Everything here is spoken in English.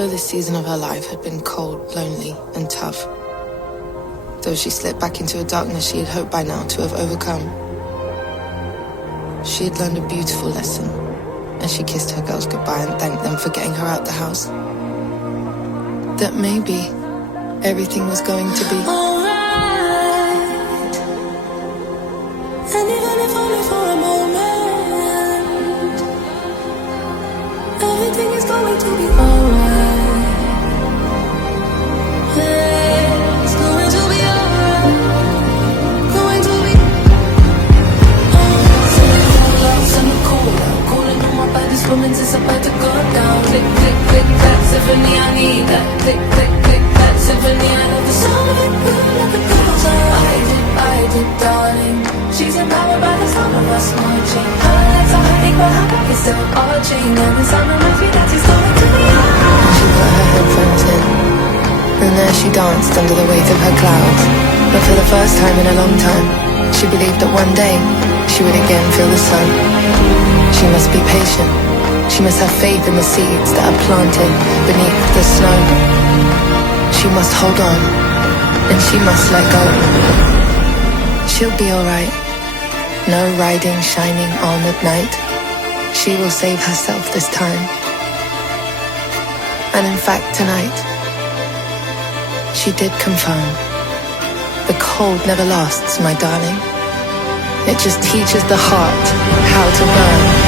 Though this season of her life had been cold, lonely, and tough, though she slipped back into a darkness she had hoped by now to have overcome, she had learned a beautiful lesson as she kissed her girls goodbye and thanked them for getting her out the house. That maybe everything was going to be alright, and even if only for a moment, everything is going to be alright. It's going to be alright, going to be lost in the cold, calling on my body's woman's is about to go down. Click, click, click, that symphony, I need that. Click, click, click, that symphony, I love the sound of it, good like a girl's I did, darling. She's empowered by the sound of us marching. Her legs are hurting, but her back is still arching, and the sound reminds me that she's going to the eye. She put her headphones in, and there she danced under the weight of her clouds. But for the first time in a long time, she believed that one day she would again feel the sun. She must be patient. She must have faith in the seeds that are planted beneath the snow. She must hold on, and she must let go. She'll be alright. No riding shining on at night. She will save herself this time. And in fact tonight, she did confirm. The cold never lasts, my darling. It just teaches the heart how to burn.